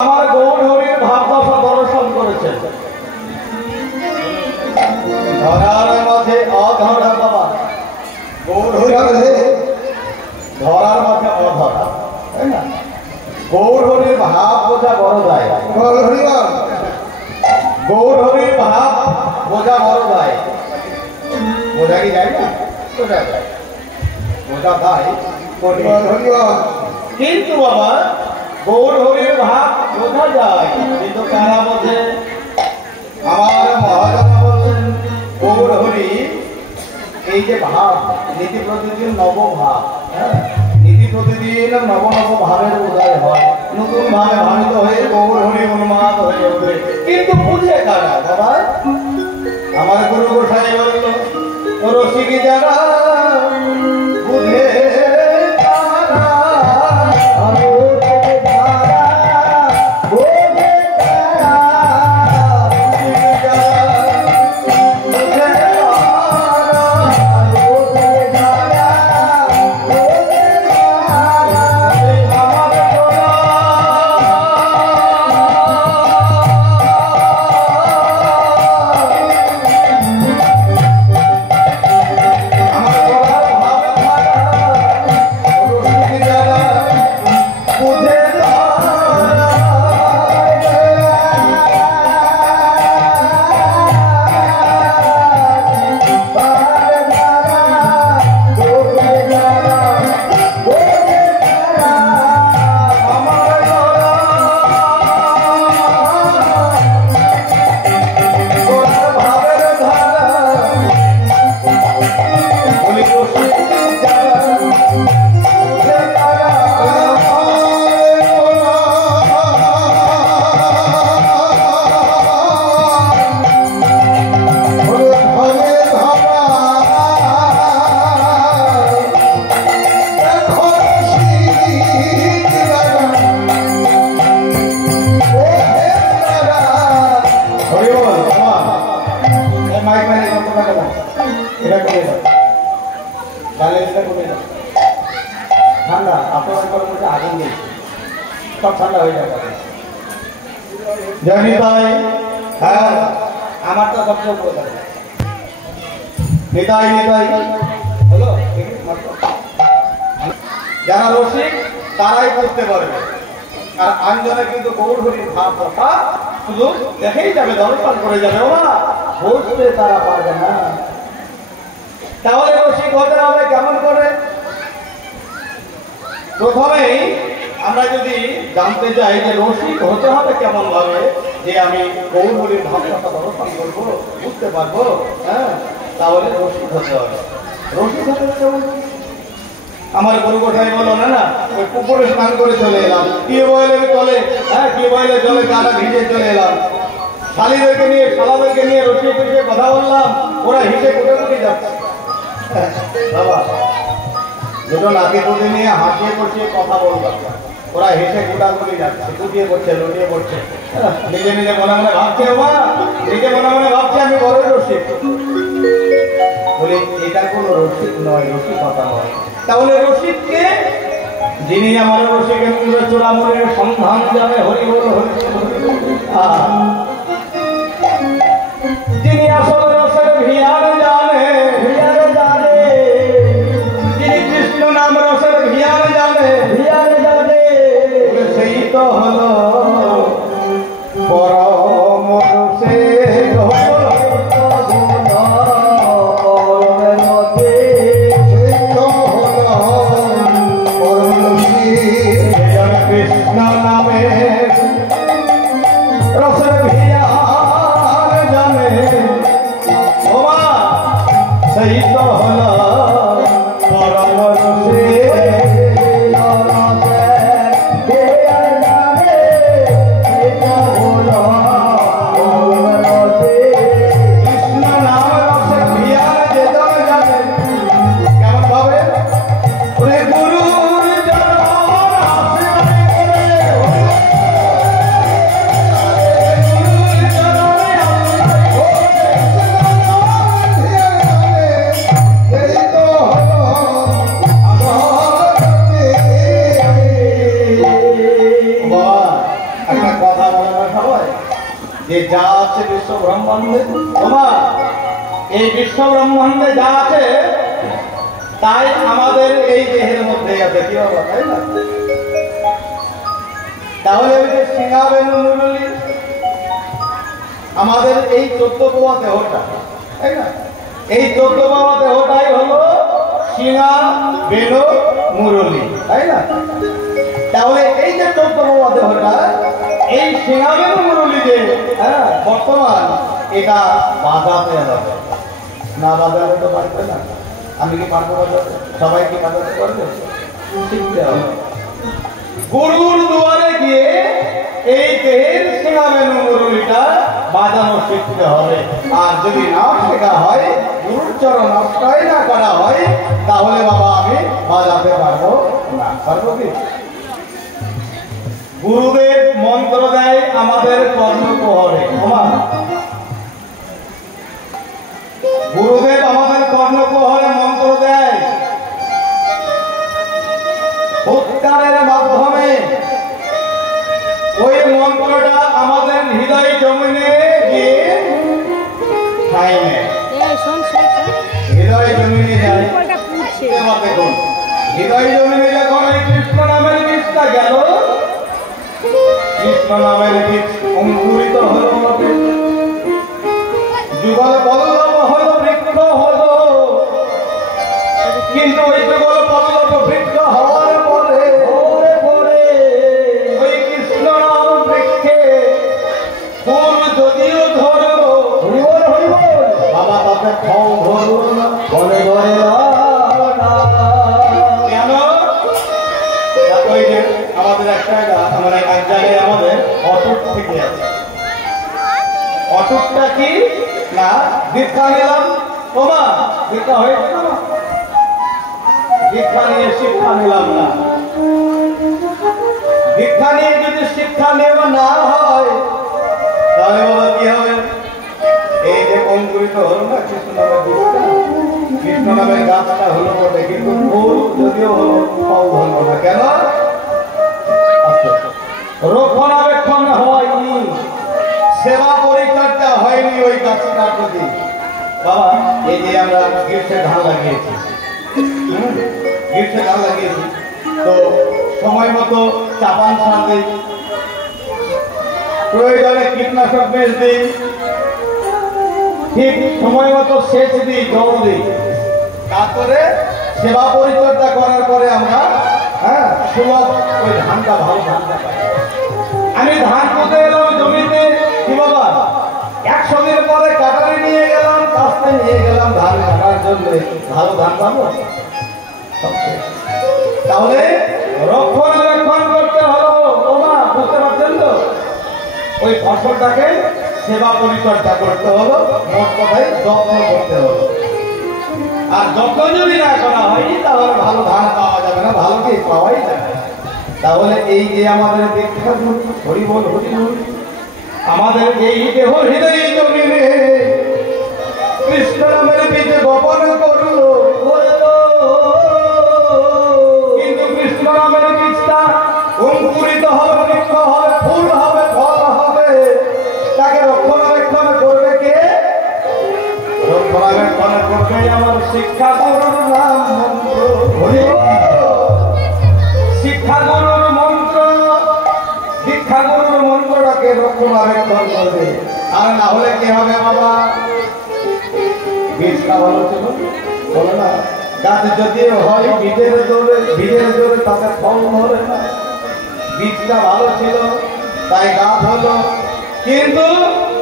আমার গৌর হরির ভাবদশা দর্শন করেছেন। ধরার মাঝে অধরা বাবা, গৌর হরি ধরার মাঝে অধরা, তাই না? গৌর হরির ভাব বোঝা বড় যায়, গৌর হরির ভাব বোঝা বড় যায়। বোঝা কি যায় না? বোঝা যায়, বোঝা যায়। কিন্তু বাবা গৌর হরির ভাব বোঝা যায়, কিন্তু কারা বোঝে? আমার মহাজন বললেন গৌর হরি এই যে ভাব, নীতি প্রতিদিন নব ভাব, নীতি প্রতিদিন নব নব ভাবের উদয় হয়, নতুন ভাবে ভাবিত হয়ে গৌর হরি উন্মাদ হয়ে ওঠে। কিন্তু বুঝে কারা বাবা? আমার গুরু গোসাই বলল রসিক যারা বুঝে ঠান্ডা, আপনার মধ্যে আগুন নেই, সব ঠান্ডা হয়ে যাবে। জানি তাই, হ্যাঁ আমারটা সবচেয়ে উপকার। নিতাই নিতাই হলো, যারা রসিক তারাই বুঝতে পারবে। আর আঞ্জনে কিন্তু গৌর হরির ভাব কথা শুধু দেখেই যাবে, দর্শন করে যাবে, ওরা বুঝতে তারা পারবে না। তাহলে রসিক হতে হবে কেমন করে? প্রথমেই আমরা যদি জানতে চাই যে রসিক হতে হবে কেমন ভাবে, যে আমি গৌর হরির ভাবটা দর্শন করবো, বুঝতে পারবো, হ্যাঁ, তাহলে রসিক হতে হবে। রসিক হতে কেমন? আমার গুরু গোসাই বলো না না, ওই পুকুরে স্নান করে চলে এলাম, টিউবওয়েলের তলে, হ্যাঁ টিউবওয়েলের জলে গাটা ভিজে চলে এলাম, শালীদেরকে নিয়ে শালাদেরকে নিয়ে রসিয়ে ফিসে কথা বললাম, ওরা হিসে কোটে কোটে যাচ্ছে। বাবা দুটো নাতি পুঁতি নিয়ে হাসিয়ে বসিয়ে কথা বললাম, ওরা হেসে গুটাগুটি যাচ্ছে, গুটিয়ে পড়ছে, লুটিয়ে পড়ছে, নিজে নিজে মনে মনে ভাবছে, মা নিজে মনে মনে ভাবছে আমি বড়ই রসিক। বলে এটা কোনো রসিক নয়, রসিকতা নয়। তাহলে রসিককে, যিনি আমার রসিকেন্দ্র চূড়ামণির সন্ধান জানে, হরি বল হরি, যিনি আসল রসের ভিয়ার জানে, যিনি কৃষ্ণ নাম রসের ভিয়ার জানে, সেই তো হলো পরম রসিক। কৃষ্ণ নামে রসের ভিয়ার জানে, ওমা সেই তো হলো পরম রসিক। একটা কথা বলে না সবাই যে যা আছে বিশ্ব ব্রহ্মাণ্ডে, তোমার এই বিশ্ব ব্রহ্মাণ্ডে যা আছে তাই আমাদের এই দেহের মধ্যে আছে, কি বাবা, তাই না? তাহলে ওই যে সিংহাবেনু মুরলী, আমাদের এই 14 পাওয়া দেহটা, তাই না? এই 14 পাওয়া দেহটাই হলো সিংহাবেনু মুরলী, তাই না? তাহলে এই যে 14 পাওয়া দেহটা, এই সিংহাবেনু মুরলী যে বর্তমান, এটা বাজাতে হবে, না বাজালে তো পারবে না। আমি কি পারবো বাজাতে? সবাই কি বাজাতে পারবে? শিখতে হবে। গুরুর দুয়ারে গিয়ে এই দেহের সিংহাবেনু মুরলীটা বাজানো শিখতে হবে। আর যদি না শেখা হয়, গুরুর চরণ আশ্রয় না করা হয়, তাহলে বাবা আমি বাজাতে পারবো না। পারবো কি? গুরুদেব মন্ত্র দেয় আমাদের কর্ণকুহরে। গুরুদেব আমাদের কর্ণকুহরে মন্ত্র দেয়, উচ্চারণের মাধ্যমে। ওই মন্ত্রটা আমাদের হৃদয় জমিনে গিয়ে ঠাঁই নেয়, হৃদয় জমিনে যায়। দেখুন, হৃদয় জমিনে যখন এই কৃষ্ণ নামের বীজটা গেল, কৃষ্ণ নামের বীজ অঙ্কুরিত হলো, যুগল পল্লব হলো, বৃক্ষ হলো। কিন্তু ওই যুগল পল্লব বৃক্ষ হওয়ার পরে ওই কৃষ্ণ নাম বৃক্ষে ফুল যদিও ধরো, বাবা তাতে ফল ধরো না, ঘরে ঘরে কেন? ওই যে আমাদের একটা আমরা এক জায়গায় আমাদের অটুট থেকে আছে। অটুটটা কি না, দীক্ষা নিলাম, তোমা দীক্ষা হয়েছে না, দীক্ষা নিয়ে শিক্ষা নিলাম না। দীক্ষা নিয়ে যদি শিক্ষা নেওয়া না হয়, তাহলে বাবা কি হবে? এই যে অঙ্কুরিত হলো না কৃষ্ণ নামের বীজটা, কৃষ্ণ নামের গাছটা হলো বটে, কিন্তু ফুল যদিও হলো, ফল হলো না। কেন? রক্ষণাবেক্ষণ হয়নি, সেবা পরিচর্যা হয়নি ওই গাছটার প্রতি। বাবা এই যে আমরা গ্রীষ্মের ধান লাগিয়েছি, গ্রীষ্মের ধান লাগিয়েছি, তো সময় মতো চাপান সার দিই, প্রয়োজনে কীটনাশক বিষ দিই, ঠিক সময় মতো সেচ দিই, জল দিই। তারপরে সেবা পরিচর্যা করার পরে আমরা সুলভ ওই ধানটা, ভালো ধানটা পাই। আমি ধান পুঁতে এলাম জমিতে, কি বাবা 100 দিন পরে কাটারি নিয়ে গেলাম, কাস্তে নিয়ে গেলাম ধান কাটার জন্য, ভালো ধান পাবো? তাহলে রক্ষণাবেক্ষণ করতে হলো, বুঝতে পারছেন তো? ওই ফসলটাকে সেবা পরিচর্যা করতে হলো, মোট কথায় যত্ন করতে হলো। আর যত্ন যদি না করা হয়, তাহলে ভালো ধান পাওয়া যাবে না, ভালো কি পাওয়াই যাবে। তাহলে এই যে আমাদের দীক্ষা, হরিবল হরিবল, আমাদের এই দেহ হৃদয় জমিনে কৃষ্ণ নামের বীজে বপন করলো, কিন্তু কৃষ্ণ নামের বীজটা অঙ্কুরিত হবে, বৃক্ষ হবে, ফুল হবে, ফল হবে। তাকে রক্ষণাবেক্ষণ করবে কে? রক্ষণাবেক্ষণ করবে আমার শিক্ষা গুরুর নাম মন্ত্র, শিক্ষা গুরুর মন্ত্র, শিক্ষা গুরুর মন্ত্রটাকে রক্ষণাবেক্ষণ করবে। আর না হলে কি হবে বাবা? বীজটা ভালো ছিল, বলে না, গাছ যদি হয় বীজের জোরে তাতে ফল ধরে না। বীজটা ভালো ছিল তাই গাছ হলো, কিন্তু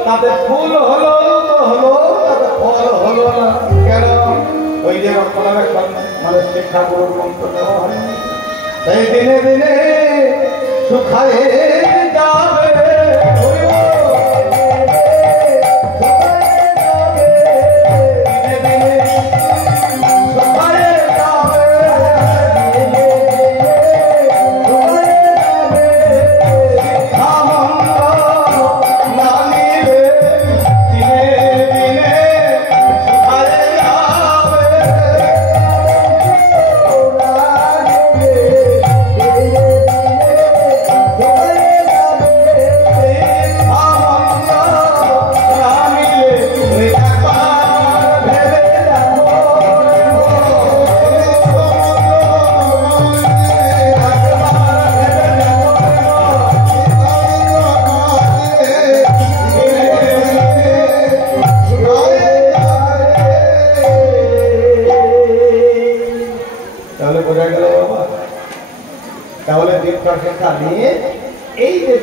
তাতে ফুল হলো তো হলো, তাতে ফল হলো না। কেন? ওই যে রক্ষণাবেক্ষণ মানে শিক্ষা গুরুর মন্ত্র দেওয়া হয়নি। তাই দিনে দিনে শুকায়ে যাবে,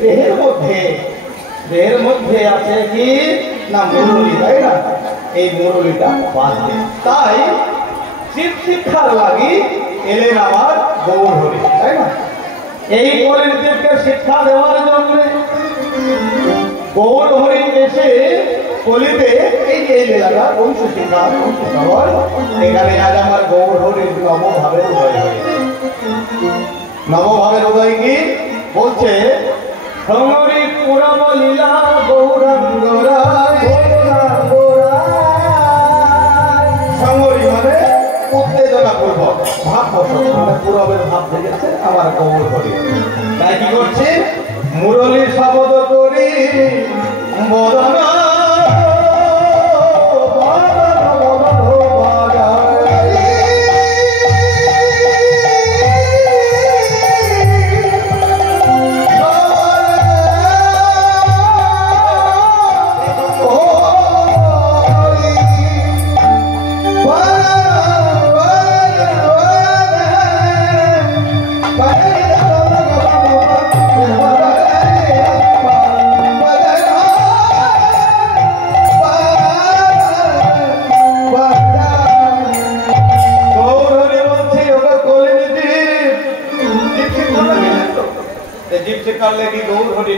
দেহের মধ্যে আছে কি না মুরলী, তাই না? এই মুরলীটা বাজবে, তাই শিব শিক্ষার লাগি এলেন আমার গৌর হরি, তাই না? এই কলিযুগকে শিক্ষা দেওয়ার জন্য গৌর হরি এসে কলিতে এই যে লীলাটা বংশ শিক্ষা এখানে আজ আমার গৌর হরির নবভাবের উদয় হয়েছে। নবভাবের উদয় কি বলছে? সমরি পুরব লীলা গৌরাঙ্গ রায়, সমরি মানে উত্তেজনা পূর্বক ভাব বসত, মানে পুরবের ভাব জেগেছে আমার গৌর হরি। তাই কি করছে? মুরলী শব্দ করি বদন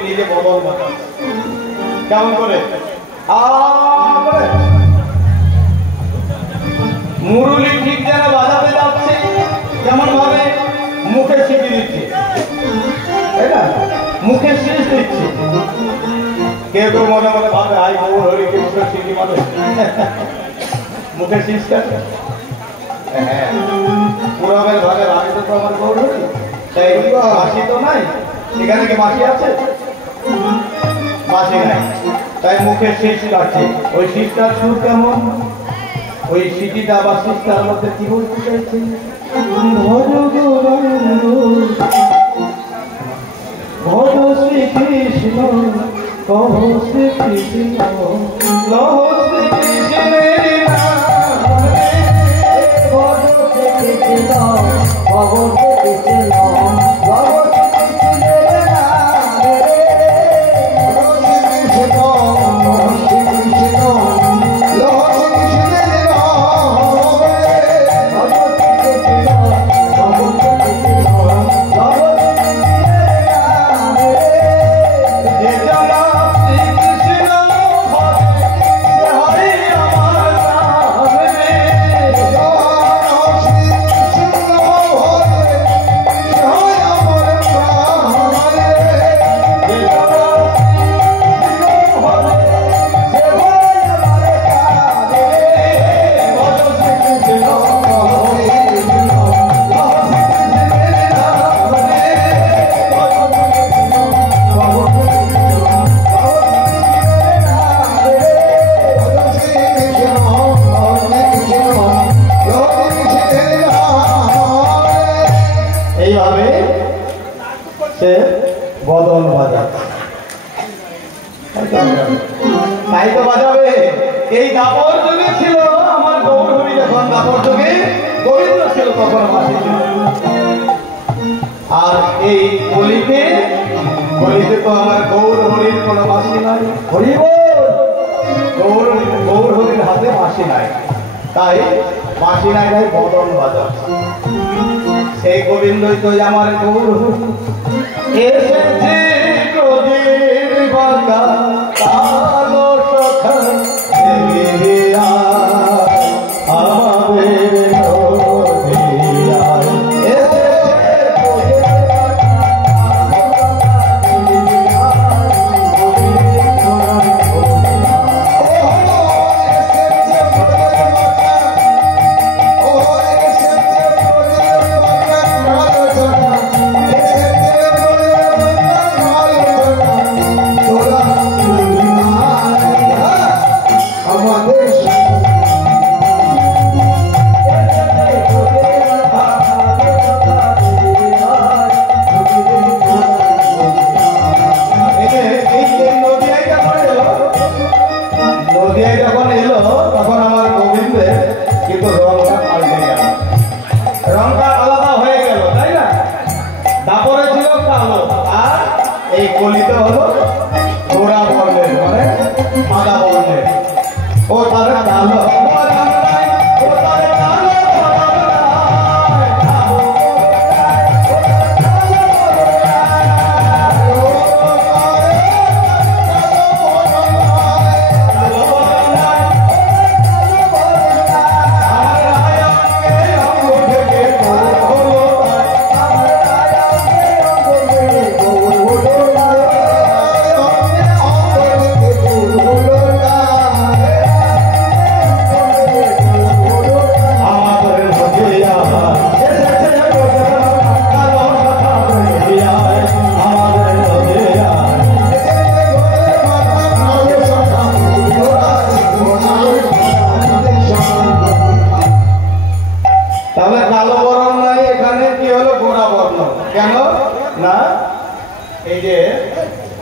নিজে বদল বাজান কেমন করে? মুরলী ঠিক যেন বাজাতে যাচ্ছে, কেমন ভাবে মুখে সিটি দিচ্ছে, তাই না? মুখে শীষ দিচ্ছে। কেউ কেউ মনে মনে ভাবে আই গৌর হরি কে মুখে সিটি মানে মুখে শীষ কাটে। হ্যাঁ, পুরবের ভাগে রাখতে তো আমার গৌর হরি, তাই মাসি তো নাই। এখানে কি মাসি আছে? মাসি নাই, তাই মুখে শীষ কাটছে। ওই শীষটার সুর কেমন? ওই সিটিটা বা শীষটার মধ্যে কি বলতে চাইছে? ভজ শ্রীকৃষ্ণ কহ শ্রীকৃষ্ণ লহ শ্রীকৃষ্ণের বদন বাজাবে, তাই তো বাজাবে। এই দাপর যুগে ছিল আমার গৌর হরি, যখন দাপর যুগে গোবিন্দ ছিল তখন মাসি ছিল। আর এই কলিতে তো আমার গৌর হরির কোনো মাসি নাই। হরি গৌর হরির হাতে মাসি নাই, তাই মাসি নাই নাই বদন বাজার। সেই গোবিন্দই তো আমার গৌর হরি। এসেছে ক্রোধের বাঁকা কালো সখা দেবিয়া আমাদের নদিয়ায়। এসেছে ক্রোধের বাঁকা তো হলো গোড়া বর্ণের, মানে সাদা বর্ণের। ও তাদের কালো ও তাদের কালো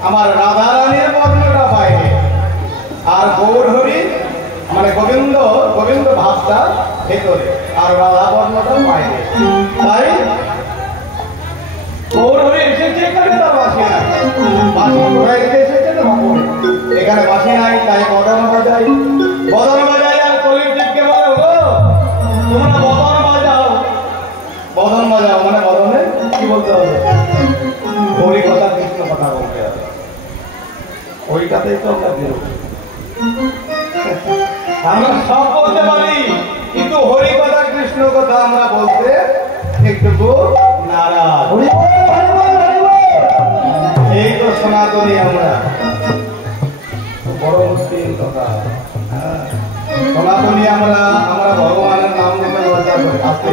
আমার রাধা রানীর বর্ণটা বাইরে, আর গৌর হরি মানে গোবিন্দ গোবিন্দ ভাবটা ভেতরে, আর রাধা বর্ণটা বাইরে। তাই গৌর হরি এসেছে এখানে, তার বাসি নাই, বাসি ঘোড়ায় এসেছে তো এখানে বাসি নাই, তাই বদন বাজাই, বদন বাজাই। আর কলিযুগকে বলে গো তোমরা বদন বাজাও, বদন বাজাও মানে বদনে কি বলতে হবে? হরি কথা কৃষ্ণ কথা বলতে হবে, ওইটাতেই তো আমরা বিরোধী। আমরা সব বলতে পারি, কিন্তু হরি কথা কৃষ্ণ কথা আমরা বলতে একটু নারাজ। এই তো সনাতনী আমরা, বড় মুশকিল কথা। সনাতনী আমরা আমরা ভগবানের নাম নিতে লজ্জা করি। আসতে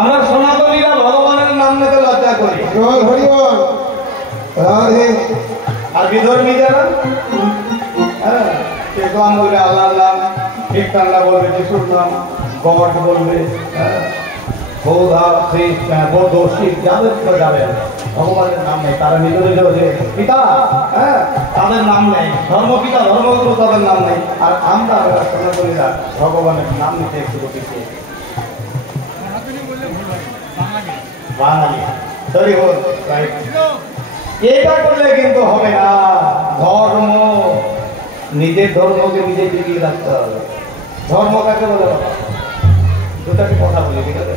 আমরা সনাতনীরা ভগবানের নাম নিতে লজ্জা করি। আর বিধর্মী যারা ইসলাম বলবে আল্লাহর নাম, খ্রিস্টানরা বলবে যিশুর নাম, গড বলবে, বৌদ্ধা খ্রিস্টান বৌদ্ধ শিখ যাদের যাবে ভগবানের নাম নেই, তারা নিজেদের যে পিতা তাদের নাম নেই, ধর্মপিতা ধর্মগুরু তাদের নাম নেই। আর আমরা সনাতনীরা ভগবানের নাম নিতে একটু পিছিয়ে বাঙালি। সরি বল, এটা করলে কিন্তু হবে না। ধর্ম নিজের ধর্মকে নিজে টিকিয়ে রাখতে হবে। ধর্ম কাকে বলে? দুটাকে কথা বলি, ঠিক আছে?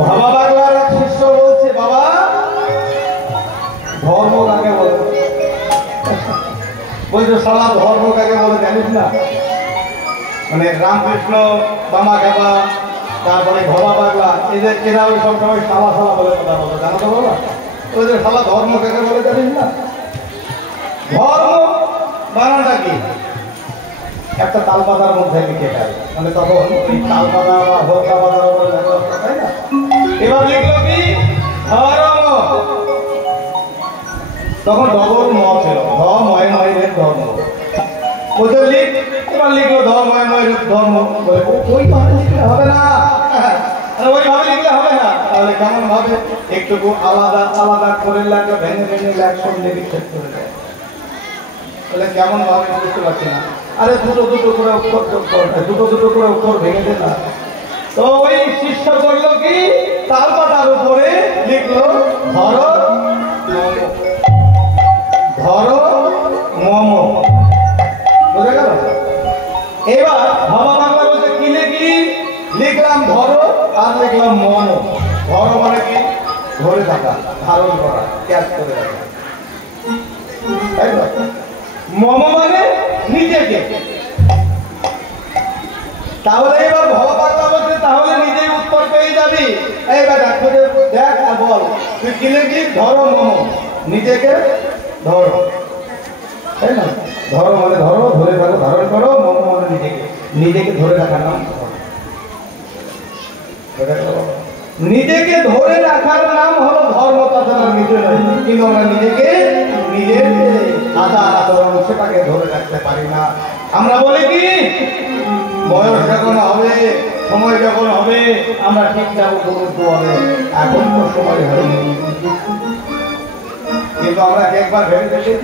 বাবা বাংলার এক শিষ্য বলছে, বাবা ধর্ম কাকে বলে? বলছে সারা ধর্ম কাকে বলে জানিস না? মানে রামকৃষ্ণ, বামা কাবা, তারপরে ভবা পাগলা, এদের এরা ওই সব সময় সালা সালা বলে কথা বলতো, জানো তো বলো? ওদের সালা ধর্ম কাকে বলে জানিস না? ধর্ম বানানটা কি? একটা তালপাতার মধ্যে লিখে দেয়, মানে তখন এই তালপাতা বা হরকা পাতার উপরে লেখা, তাই না? এবার লিখলো কি ধর্ম, তখন ডবল ম ছিল, ধর্ময় নয়ের ধর্ম। ওদের লিখ, এবার লিখলো ধর্ময় নয়ের ধর্ম। ওইভাবে লিখলে হবে না, ওইভাবে লিখলে হবে না। তাহলে কেমন ভাবে একটু আলাদা আলাদা করে লেখা, ভেঙে ভেঙে লেখ, সঙ্গে শেষ করে দেয়। তাহলে কেমন ভাবে বুঝতে পারছি না। আরে দুটো দুটো করে অক্ষর ভেঙে দে না। তো ওই শিষ্য করলো কি, তালপাতার উপরে লিখলো ধর মম। বুঝা গেল? এবার বাবা বাংলা বলতে কি লিখি? লিখলাম ধরো আর লিখলাম মম। ধরো মানে কি? ধরে থাকা, ধারণ করা, ক্যাচ করে রাখা, তাই না? মম মানে নিজেকে। তাহলে এবার ভবা বাংলা বলছে, তাহলে নিজেই উত্তর পেয়ে যাবি। এইবার দেখ আর বল, তুই কি লিখলি? ধরো মম, নিজেকে ধরো, তাই না? ধরো মানে ধরো, ধরে থাকো, ধারণ করো। মম মানে নিজেকে, নিজেকে ধরে রাখার নাম। নিজেকে ধরে রাখার নাম হলো ধর্ম, তাছাড়া নিজে নয়। কিন্তু আমরা নিজেকে, নিজের আচার আচরণ সেটাকে ধরে রাখতে পারি না। আমরা বলি কি, বয়স যখন হবে, সময় যখন হবে, আমরা ঠিক যাবো, গুরুত্ব হবে। এখন তো সময় হয়নি, কিন্তু আমরা একবার ভেবে দেখি,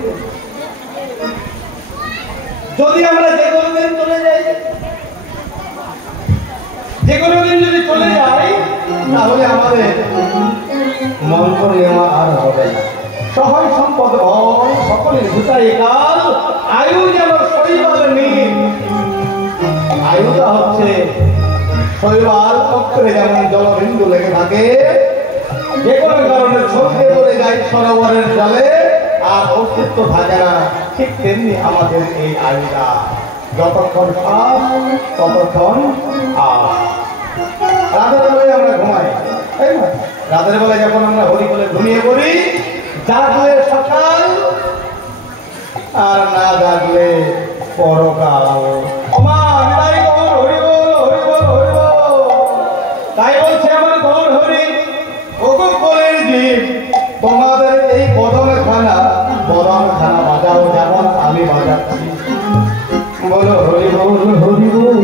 যদি আমরা যে কোনো দিন চলে যাই, যে কোনো দিন যদি চলে যাই তাহলে আমাদের মন্ত্র নেওয়া আর হবে না। সহায় সম্পদ ভয় সকলের ঘুটাই কাল, আয়ু যেন শৈবাল নীল। আয়ুটা হচ্ছে শৈবাল চক্রে যেমন জলবিন্দু লেগে থাকে, যে কোনো কারণে ছড়িয়ে পড়ে যায় সরোবরের জলে আর অস্তিত্ব থাকে না, ঠিক তেমনি আমাদের এই আয়ুটা যতক্ষণ শ্বাস ততক্ষণ রাতের বেলায় আমরা ঘুমাই, তাই না? রাতের বেলায় যখন আমরা হরি বলে ঘুমিয়ে পড়ি, জাগলে সকাল আর না জাগলে পরকাল। তাই বলছে আমার গৌর হরি, বলের জীব তোমাদের এই বদন খানা বাজাও যেমন আমি বাজাচ্ছি। বলো হরি বল হরি বল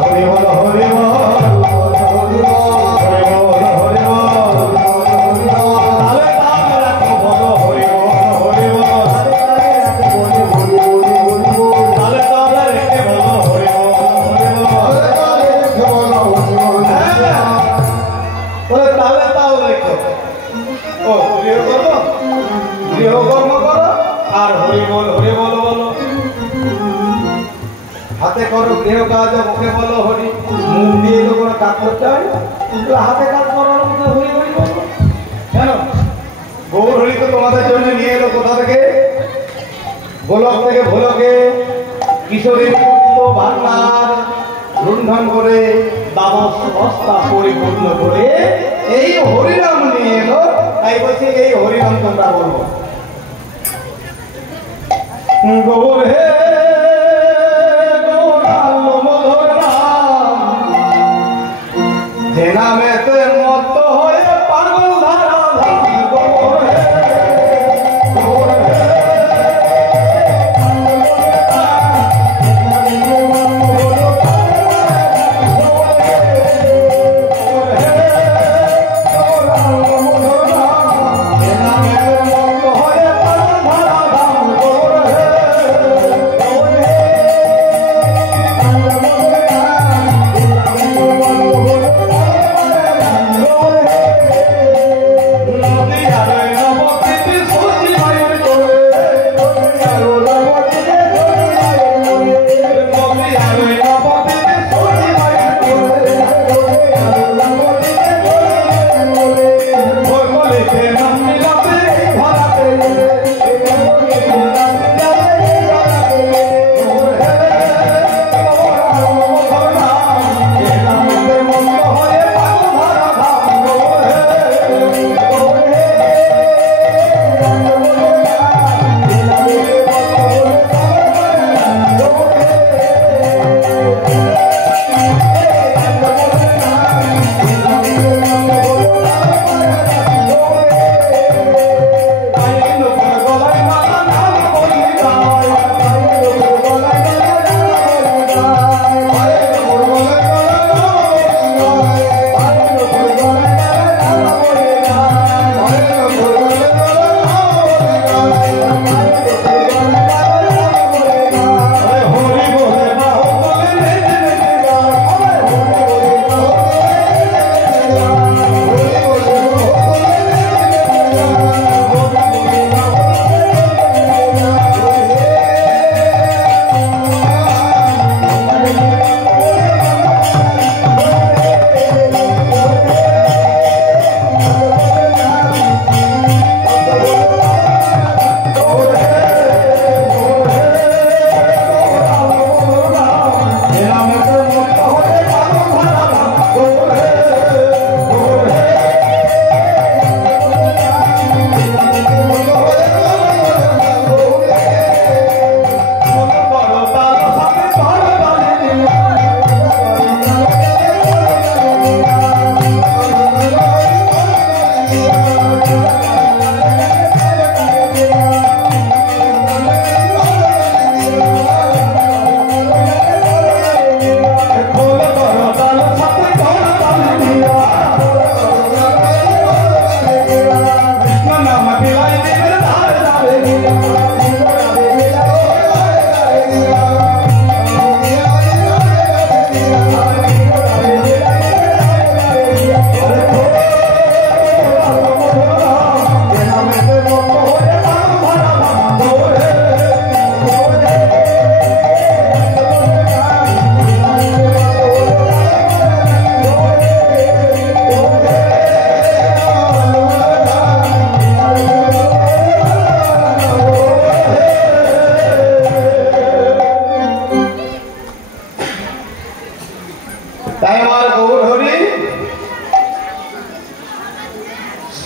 হরি বল হরি বল। হাতে করো গৃহ কাজ, মুখে বলো হরি। মুখ দিয়ে তো কোনো কাজ করতে হয়, হাতে কাজ করার মধ্যে হরি হরি বলো কেন? গৌর হরি তো তোমাদের জন্য নিয়ে এলো কোথা থেকে? গোলক থেকে ভোলকে কিশোরীর ভান্ডার লুণ্ঠন করে দ্বাদশ বস্তা পরিপূর্ণ করে এই হরিনাম নিয়ে এলো। তাই বলছে এই হরিনাম তোমরা বলবো। গৌর হে যে নামেতে মত হয়ে পাগল ধারা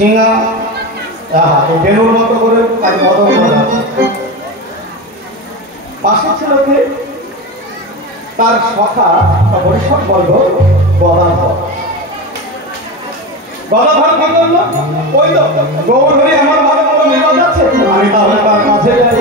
সিংহা বেলুর মতো করে তাকে মদন বাজাচ্ছে। পাশে ছিল কি তার সখা ভবিষ্যৎ বলব গদাধর। গদাধর কি করলো? ওই তো গৌর হরি আমার ভালো মতো নিরাজ আছে, আমি তাহলে তার কাছে যাই।